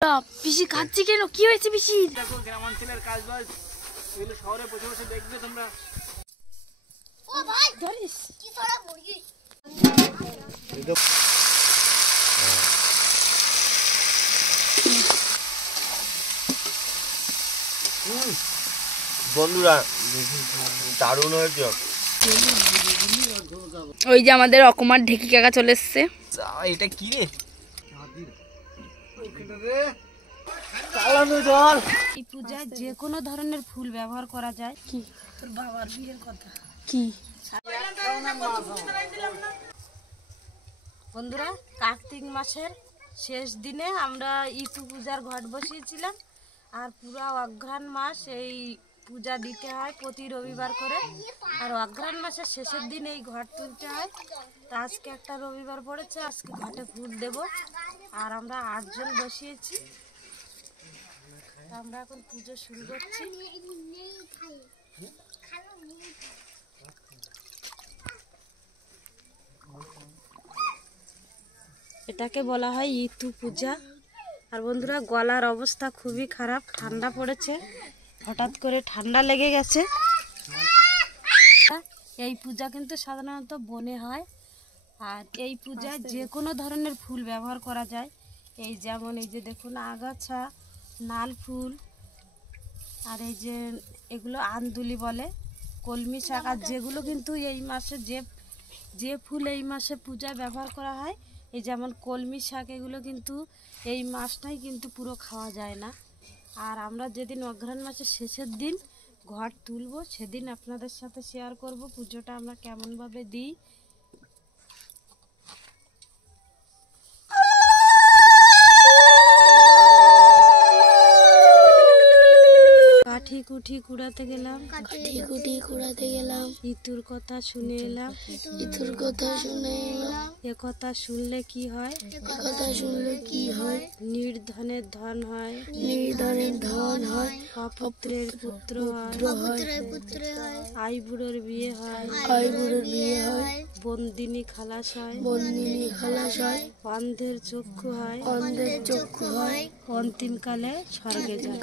পিসি খাচ্ছি কেন? কি হয়েছে পিসি? দেখো গ্রামাঞ্চলের কাজবাজ এগুলো শহরে বসে বসে দেখবে তোমরা। ও ভাই ধরিস কি তোরা মুরগি। বন্ধুরা দারুণ হয়েছে। ওই যে আমাদের অকুমার ঢেকি কাকা চলে এসছে। এটা কি রে? এই পূজায় যে কোনো ধরনের ফুল ব্যবহার করা যায়। কি তোর বাবার বিয়ের কথা কি? বন্ধুরা কার্তিক মাসের শেষ দিনে আমরা ইতু পূজার ঘট বসিয়েছিলাম। আর পুরো অঘ্রাণ মাস এই পূজা দিতে হয় প্রতি রবিবার করে। আর অঘ্রাণ মাসের শেষের দিন এই ঘট তুলতে হয়। তো আজকে একটা রবিবার পড়েছে, আজকে ঘটে ফুল দেব। আর আমরা 8 জন বসিয়েছি। আমরা এখন পুজো শুরু করছি। এটাকে বলা হয় ইতু পূজা। আর বন্ধুরা গলার অবস্থা খুবই খারাপ, ঠান্ডা পড়েছে, হঠাৎ করে ঠান্ডা লেগে গেছে। এই পূজা কিন্তু সাধারণত বনে হয়। আর এই পূজায় যে কোনো ধরনের ফুল ব্যবহার করা যায়। এই যেমন এই যে দেখুন আগাছা, নাল ফুল, আর এই যে এগুলো আন্দুলি বলে, কলমি শাক। আর যেগুলো কিন্তু এই মাসে যে ফুল এই মাসে পূজায় ব্যবহার করা হয়, এই যেমন কলমি শাক, এগুলো কিন্তু এই মাসটাই কিন্তু পুরো খাওয়া যায় না। আর আমরা যেদিন অঘ্রাণ মাসের শেষের দিন ঘট তুলব সেদিন আপনাদের সাথে শেয়ার করব পুজোটা আমরা কেমনভাবে দিই। কাঠি কুঠি কুড়াতে গেলাম, ইতুর কথা শুনে এলাম, এ কথা শুনলে কি হয়, নির্ধনের ধন হয়, অপুত্রের পুত্র হয়, আই বুড়োর বিয়ে হয়, বন্দিনী খালাস হয়, অন্ধের চক্ষু হয়, অন্তিমকালে স্বর্গে যায়।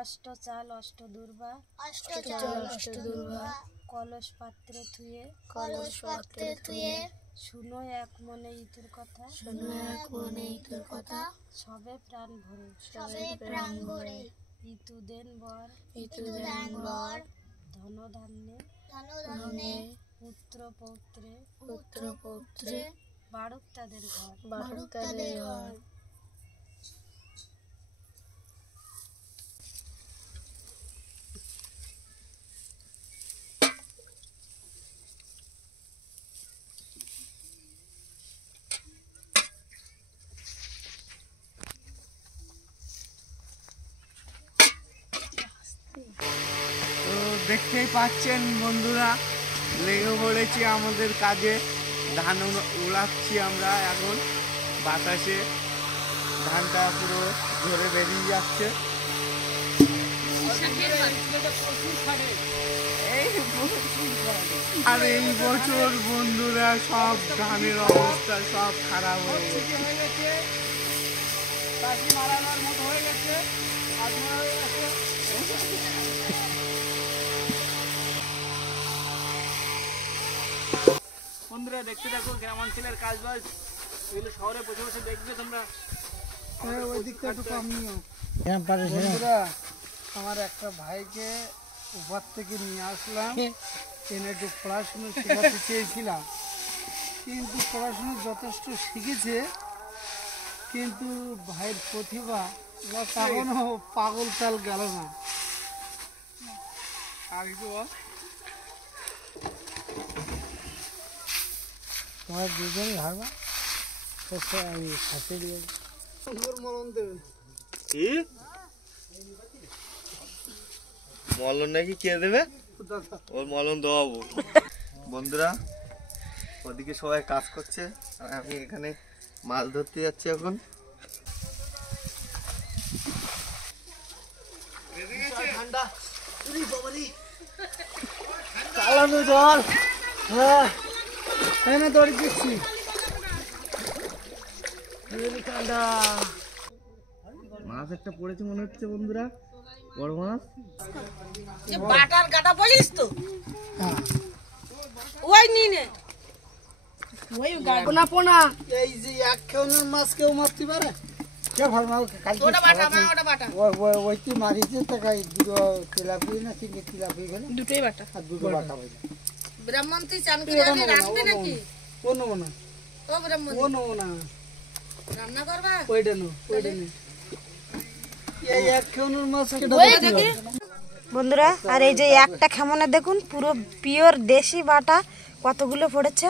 অষ্ট চাল অষ্ট দুর্বা, কলস পাত্রে থুয়ে, শুনো এক মনে ইতুর কথা, সবে প্রাণ ভরে, ইতু দেন বর, ধন ধান্যে, পুত্র পৌত্রে, বাড়ুক তাদের ঘর। তো দেখতেই পাচ্ছেন বন্ধুরা, লেগে পড়েছি আমাদের কাজে। ধান উড়াচ্ছি আমরা এখন বাতাসে, ধানটা পুরো ঝরে বেরিয়ে যাচ্ছে। আর এই বছর বন্ধুরা সব ধানের অবস্থা সব খারাপ হয়ে গেছে, চাষি মারানোর মতো হয়ে গেছে। বন্ধুরা দেখতে থাকো গ্রামাঞ্চলের কাজবাজ এগুলো শহরে বসে বসে দেখবে তোমরা। ওই দিকটা একটু কম নিও বন্ধুরা। আমার একটা ভাইকে উপর থেকে নিয়ে আসলাম, এনে একটু পড়াশুনো শেখাতে চেয়েছিলাম, কিন্তু পড়াশুনো যথেষ্ট শিখেছে, কিন্তু ভাইয়ের প্রতিভা এখনো পাগল তাল গেল না। আর কিছু বল, তোমার দুজনই হারবা ফাঁসে দিয়ে মলন দেবেন। কি মলন নাকি কে দেবে? ওর মলন দেওয়াবো। বন্ধুরা ওদিকে সবাই কাজ করছে আর আমি এখানে মাছ ধরতে যাচ্ছি এখন। ঠান্ডা চালানো জল। হ্যাঁ এনে দড়ি দিচ্ছি। মাছ একটা পড়েছে মনে হচ্ছে বন্ধুরা, বড় মাছ। বাটার গাটা বলিস তো ওই নিনে ওই পোনা পোনা এই যে এক খেউনের মাছ কেউ মারতে পারে? কে ভালো মাছ কালকে ওটা বাটা মা ওটা বাটা ওই কি মারিছে তাকাই দুটো তেলাপি না চিংড়ি তেলাপি গেল দুটোই বাটা আর দুটো বাটা হইল। ব্রাহ্মণ তুই চান কি জানি রাখবে নাকি ও নেবো না, ও ব্রাহ্মণ ও নেবো না, রান্না করবা ওইটা নো, ওইটা নে। এই এক খেউনের মাছ বন্ধুরা। আর এই যে একটা খেমনে দেখুন পুরো পিওর দেশি বাটা কতগুলো পড়েছে।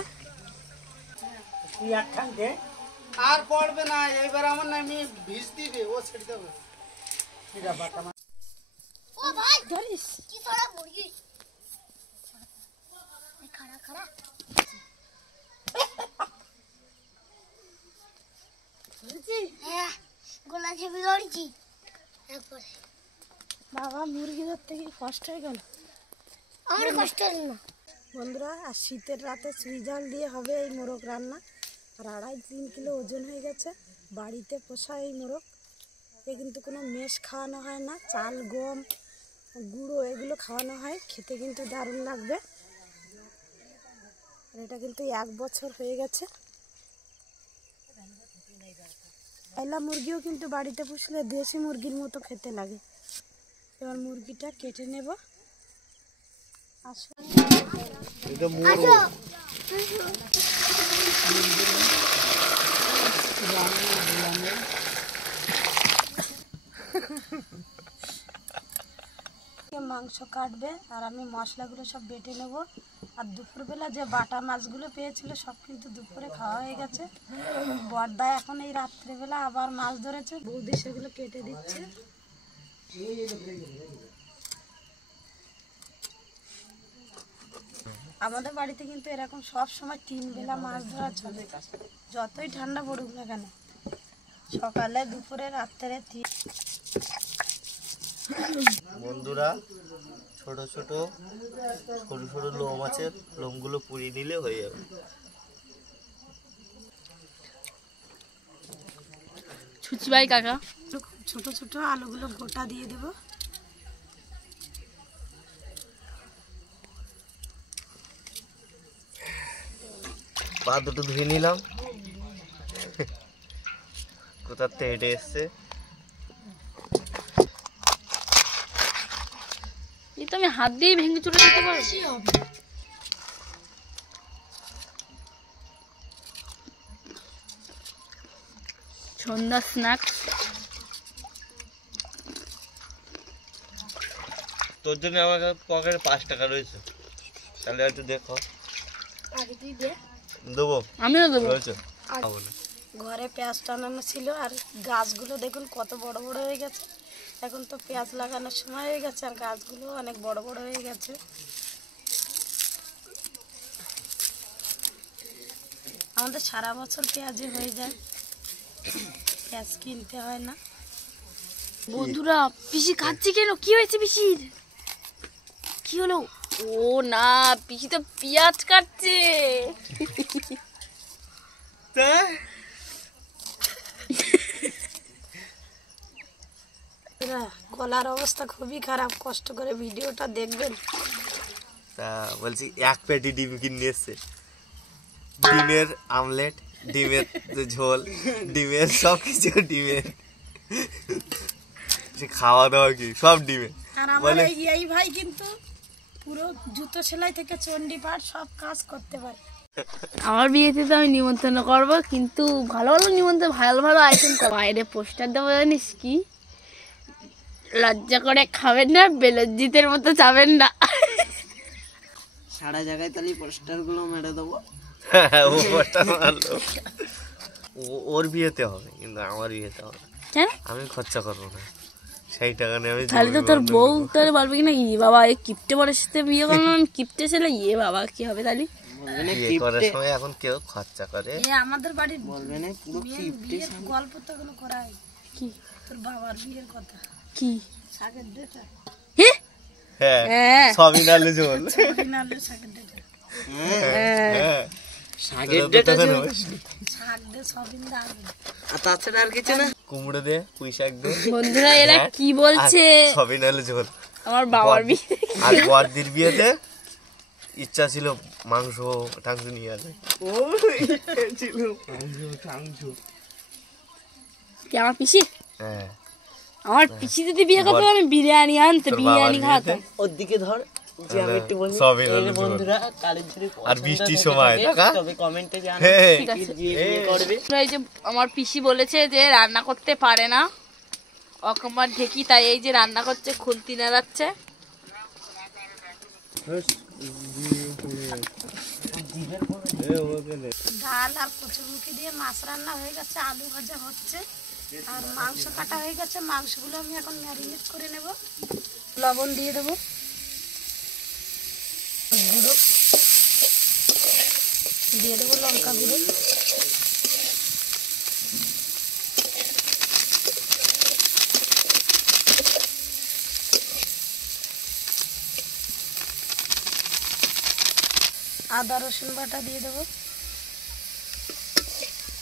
আর পড়বে না এইবার আমার নামি ভিজ দিবে ও ছেড়ে দেবে। এরা বাটা মাছ ও ভাই ধরিস কি তোরা মুরগি খাড়া খাড়া হ্যাঁ গোলা চেপে ধরছি তারপরে বাবা মুরগি ধরতে গিয়ে কষ্ট হয়ে গেল। আমার কষ্ট হলো না বন্ধুরা আর শীতের রাতে চুই জাল দিয়ে হবে এই মোরগ রান্না। আর 2.5-3 কিলো ওজন হয়ে গেছে। বাড়িতে পোষা এই মোরগ। এ কিন্তু কোনো মেষ খাওয়ানো হয় না, চাল গম গুঁড়ো এগুলো খাওয়ানো হয়। খেতে কিন্তু দারুণ লাগবে। আর এটা কিন্তু 1 বছর হয়ে গেছে। পয়লা মুরগিও কিন্তু বাড়িতে পুষলে দেশি মুরগির মতো খেতে লাগে। এবার মুরগিটা কেটে নেব। আসুন এটা মোরগ। মাংস কাটবে আর আমি মশলাগুলো সব বেটে নেব। আর দুপুরবেলা যে বাটা মাছগুলো পেয়েছিল সব কিন্তু দুপুরে খাওয়া হয়ে গেছে। বড়দা এখন এই রাত্রেবেলা আবার মাছ ধরেছে, বৌদি সেগুলো কেটে দিচ্ছে। আমাদের বাড়িতে কিন্তু এরকম সব সময় 3 বেলা মাছ ধরা চলে, যতই ঠান্ডা পড়ুক না কেন। সকালে দুপুরে রাত্রে বন্ধুরা ছোট ছোট সরু সরু লোম আছে, লোমগুলো পুড়িয়ে নিলে হয়ে যাবে। ছুচি ভাই কাকা ছোট ছোট আলুগুলো গোটা দিয়ে দেব। পা দুটো ধুয়ে নিলাম, কোথার থেকে হেঁটে এসছে। এই তো আমি হাত দিয়ে ভেঙে চলে যেতে পারবো। সন্ধ্যা স্ন্যাক্স। তোর জন্য আমার পকেটে 5 টাকা রয়েছে, তাহলে একটু দেখো। আগে তুই দে দেবো, আমিও দেবো। রয়েছে খাবো না। ঘরে পেঁয়াজ টানানো ছিল আর গাছগুলো দেখুন কত বড় বড় হয়ে গেছে। এখন তো পেঁয়াজ লাগানোর সময় হয়ে গেছে আর গাছগুলো অনেক বড় বড় হয়ে গেছে। আমাদের সারা বছর পেঁয়াজই হয়ে যায়, পেঁয়াজ কিনতে হয় না। বন্ধুরা পিসি খাচ্ছে কেন? কি হয়েছে পিসির? কি হলো? ও না, পিসি তো পেঁয়াজ কাটছে। এরা গলার অবস্থা খুবই খারাপ, কষ্ট করে ভিডিওটা দেখবেন। তা বলছি 1 পেটি ডিম কিনে এসছে, ডিমের আমলেট, ডিমের ঝোল, ডিমের সব কিছু, ডিমের সে খাওয়া দাওয়া কি সব ডিমে। আর আমার এই ভাই কিন্তু পুরো জুতো সেলাই থেকে চন্ডি পাঠ সব কাজ করতে পারে। আমার বিয়েতে তো আমি নিমন্ত্রণ করবো, কিন্তু ভালো ভালো নিমন্ত্রণ, ভালো ভালো আইটেম করবো। বাইরে পোস্টার দেবো, জানিস কি? লজ্জা করে খাবেন না, বেলজ্জিতের মতো যাবেন না। সারা জায়গায় তাহলে পোস্টার গুলো মেরে দেবো। ও পোস্টার মারলো, ওর বিয়েতে হবে কিন্তু আমার বিয়েতে হবে। কেন? আমি খরচা করবো না, সেই টাকা নিয়ে আমি তাহলে তো তোর বউ তোর বলবে কিনা, ইয়ে বাবা এই কিপটে বড়ের সাথে বিয়ে করলাম, কিপটে ছেলে, ইয়ে বাবা কি হবে তাহলে? বিয়ে করার সময় এখন কেউ খরচা করে। আমাদের বাড়ির বিয়ের গল্প তো কোনো করাই কি তোর বাবার বিয়ের কথা কি? শাকের ডেটা হে হ্যাঁ হ্যাঁ সবিন আলু ঝোল আলু শাকের ডাটা হ্যাঁ শাকের ডাটা শাক দিয়ে সবিন দিয়ে আলু আর তাছাড়া আর কিছু না? কুমড়ো দে পুঁই শাক দে বন্ধুরা এরা কি বলছে সবিন আলু ঝোল। আমার বাবার বিয়ে আর বড়দির বিয়েতে ইচ্ছা ছিল মাংস টাংস নিয়ে আসে। কি আমার পিসি হ্যাঁ আমার পিসি যদি বিয়ে করতো আমি বিরিয়ানি আনতে তোর বিরিয়ানি বাবার খাওয়াতাম ওর দিকে ধর, যে আমি একটু বলি সবিন এই আলু যে ঝোল। বন্ধুরা কালের ঝুড়ি আর বৃষ্টির সময় টাকা তবে কমেন্টে জানাও হ্যাঁ ঠিক আছে। যে বিয়ে করবে। এই যে আমার পিসি বলেছে যে রান্না করতে পারে না অকমার ঢেকি, তাই এই যে রান্না করছে খুন্তি নাড়াচ্ছে। ডাল আর কচুরমুখী দিয়ে মাছ রান্না হয়ে গেছে, আলু ভাজা হচ্ছে আর মাংস কাটা হয়ে গেছে। মাংসগুলো আমি এখন ম্যারিনেট করে নেব। লবণ দিয়ে দেবো, গুঁড়ো দিয়ে দেবো, লঙ্কা গুঁড়ো, আদা রসুন বাটা দিয়ে দেবো,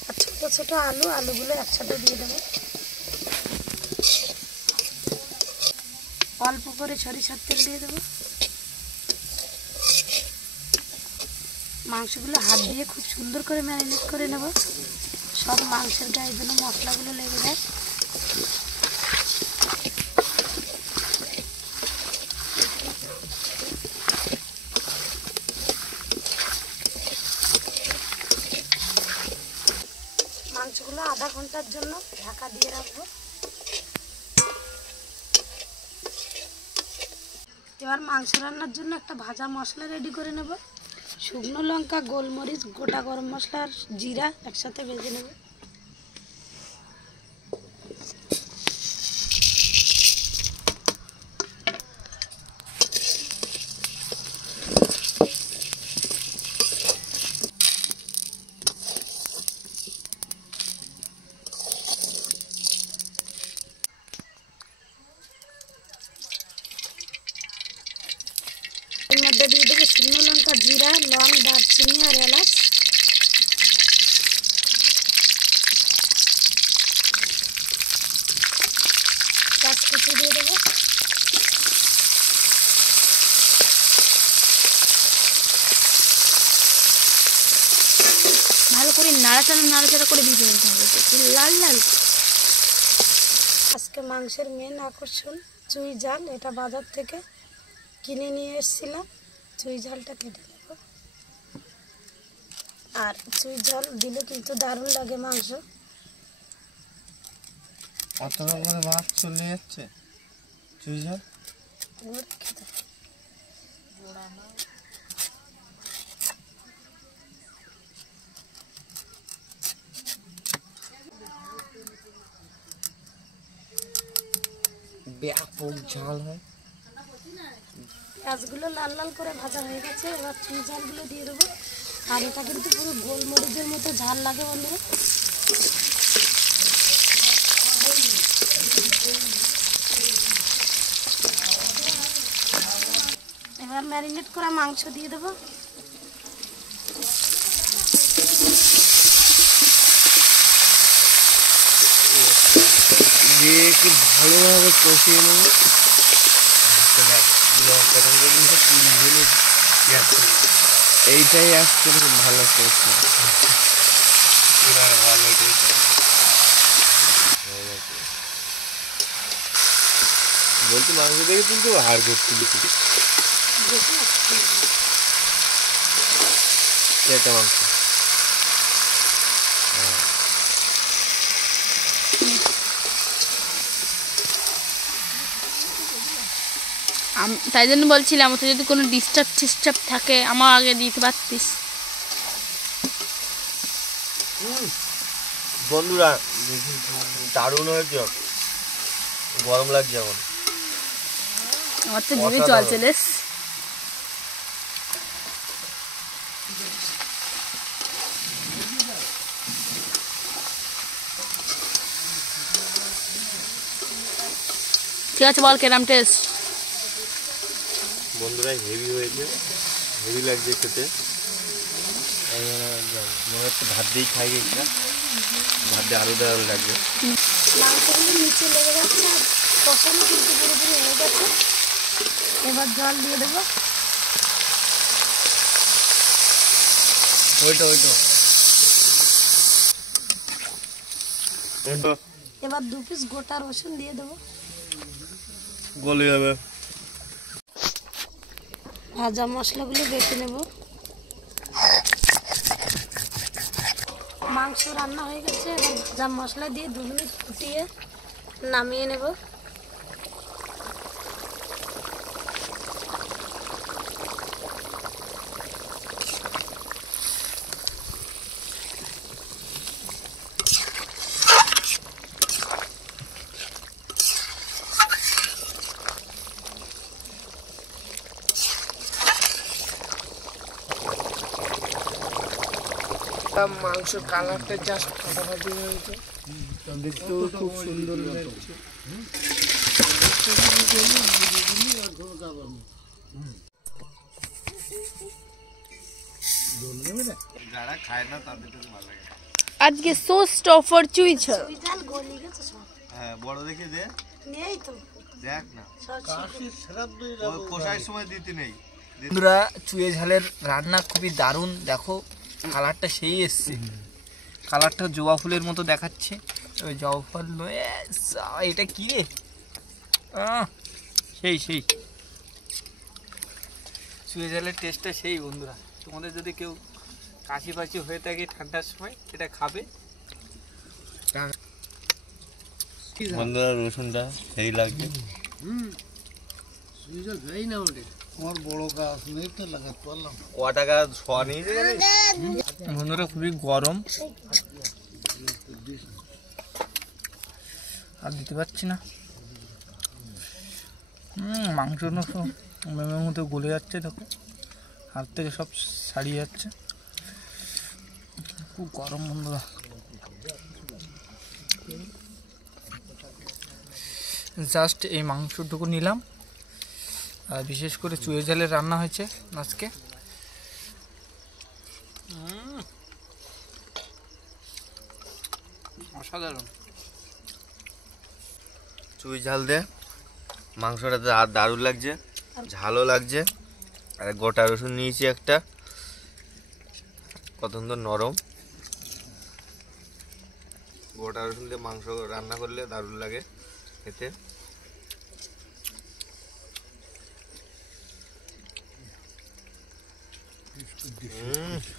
আর ছোট ছোট আলুগুলো একসাথে দিয়ে দেবো। অল্প করে সরিষার তেল দিয়ে দেবো। মাংসগুলো হাত দিয়ে খুব সুন্দর করে ম্যারিনেট করে নেব, সব মাংসের গায়ে যেন মশলাগুলো লেগে যায়। মাংসগুলো আধা ঘন্টার জন্য ঢাকা দিয়ে রাখবো। এবার মাংস রান্নার জন্য একটা ভাজা মশলা রেডি করে নেব। শুকনো লঙ্কা, গোলমরিচ, গোটা গরম মশলা আর জিরা একসাথে ভেজে নেব। এর মধ্যে দিয়ে দেবো শুকনো লঙ্কা, জিরা, লং, দারচিনি আর এলাচ। পেঁয়াজ কুচি দিয়ে দেবো। ভালো করে নাড়াচাড়া করে ভেজে নিতে হবে, লাল লাল। আজকে মাংসের মেন আকর্ষণ চুই ঝাল। এটা বাজার থেকে কিনে নিয়ে এসেছিলাম। চুই ঝালটা কেটে নেব, আর চুই ঝাল দিলে কিন্তু দারুণ লাগে মাংস। কত করে ভাত চলে যাচ্ছে চুই ঝাল। ওর খেতে হয়। ব্যাপক ঝাল হয়। পেঁয়াজগুলো লাল লাল করে ভাজা হয়ে গেছে, এবার চুই ঝালগুলো দিয়ে দেবো। আর এটা কিন্তু পুরো গোলমরিচের মতো ঝাল লাগে বন্ধুরা। এবার ম্যারিনেট করা মাংস দিয়ে দেবো। দিয়ে কি ভালোভাবে কষিয়ে নেবো। এইটাই আসছে ভালো করছে। বলছি মাংস দেখে কিন্তু হাড় করতে এটা মাংস তাই জন্য বলছিলাম তো যদি কোনো ডিস্টার্ব থাকে আমার আগে দিতে পারতিস। বন্ধুরা দারুণ হয়েছে, গরম লাগছে এখন। আমার তো জিভে জল চলে এসছে। ঠিক আছে, বল কেরাম টেস্ট। বন্ধুরা হেভি হয়েছে, হেভি লাগছে খেতে। মনে হচ্ছে ভাত দিয়েই খাই, এটা ভাত দিয়ে আরো দারুণ লাগছে। মাংসগুলো নিচে লেগে যাচ্ছে আর কষানো কিন্তু পুরোপুরি হয়ে গেছে। এবার জল দিয়ে দেবো। ওইটা এবার 2 পিস গোটা রসুন দিয়ে দেবো। গলে যাবে। ভাজা মশলাগুলো বেটে নেব। মাংস রান্না হয়ে গেছে, এবার ভাজা মশলা দিয়ে 2 মিনিট ফুটিয়ে নামিয়ে নেব। মাংসের কালারটা জাস্ট ফাটাফাটি হয়েছে, দেখতেও খুব সুন্দর লাগছে। যারা খায় না তাদের তো ভালো লাগে। আজকে সো স্টফার চুই ঝাল। চাল গলে গেছে সব। হ্যাঁ বড় দেখে দে, নেই তো দেখ না সব কষার সময় দিতে নেই। বন্ধুরা চুয়ে ঝালের রান্না খুবই দারুণ, দেখো কালারটা সেই এসছে, কালারটা জবা ফুলের মতো দেখাচ্ছে। ওই জবা ফুল এটা কি রে, সেই চুয়ে ঝালের টেস্টটা সেই। বন্ধুরা তোমাদের যদি কেউ কাশি ফাশি হয়ে থাকে ঠান্ডার সময় এটা খাবে। বন্ধুরা রসুনটা সেই লাগছে। আমার বড় গাছ নেই তো লাগাতে পারলাম। ক টাকা শোয়া নিয়েছে জানিস? বন্ধুরা খুবই গরম, আর দিতে পারছি না। মাংস মেমের মতো গলে যাচ্ছে, দেখো হাত থেকে সব ছাড়িয়ে যাচ্ছে, খুব গরম। বন্ধুরা জাস্ট এই মাংসটুকু নিলাম, আর বিশেষ করে চুয়ে ঝালের রান্না হয়েছে আজকে। অসাধারণ। চুই ঝাল দে, মাংসটা দারুণ লাগছে, ঝালও লাগছে। আর গোটা রসুন নিয়েছি একটা, কত সুন্দর নরম। গোটা রসুন দিয়ে মাংস রান্না করলে দারুণ লাগে খেতে।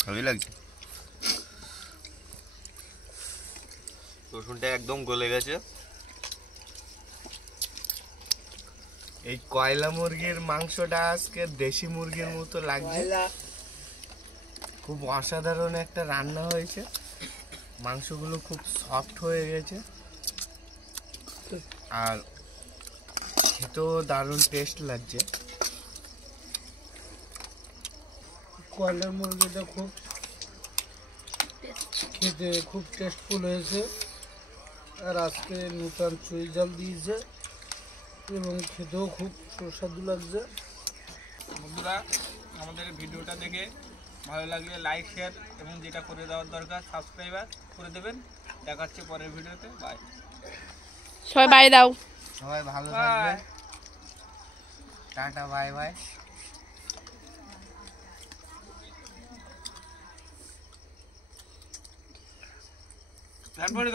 ভালোই লাগছে। রসুনটা একদম গলে গেছে। এই কয়লা মুরগির মাংসটা আজকে দেশি মুরগির মতো লাগছে, খুব অসাধারণ একটা রান্না হয়েছে। মাংসগুলো খুব সফট হয়ে গেছে আর খেতেও দারুণ টেস্ট লাগছে। কয়লার মুরগিটা খেতে খুব টেস্টফুল হয়েছে, আর আজকে নতুন চুই ঝাল দিয়েছে এবং খেতেও খুব সুস্বাদু লাগছে। বন্ধুরা আমাদের ভিডিওটা দেখে ভালো লাগলে লাইক শেয়ার এবং যেটা করে দেওয়ার দরকার সাবস্ক্রাইবার করে দেবেন। দেখাচ্ছে পরের ভিডিওতে। বাই, সবাই বাই দাও। সবাই ভালো থাকবেন, টাটা বাই বাই। তারপরে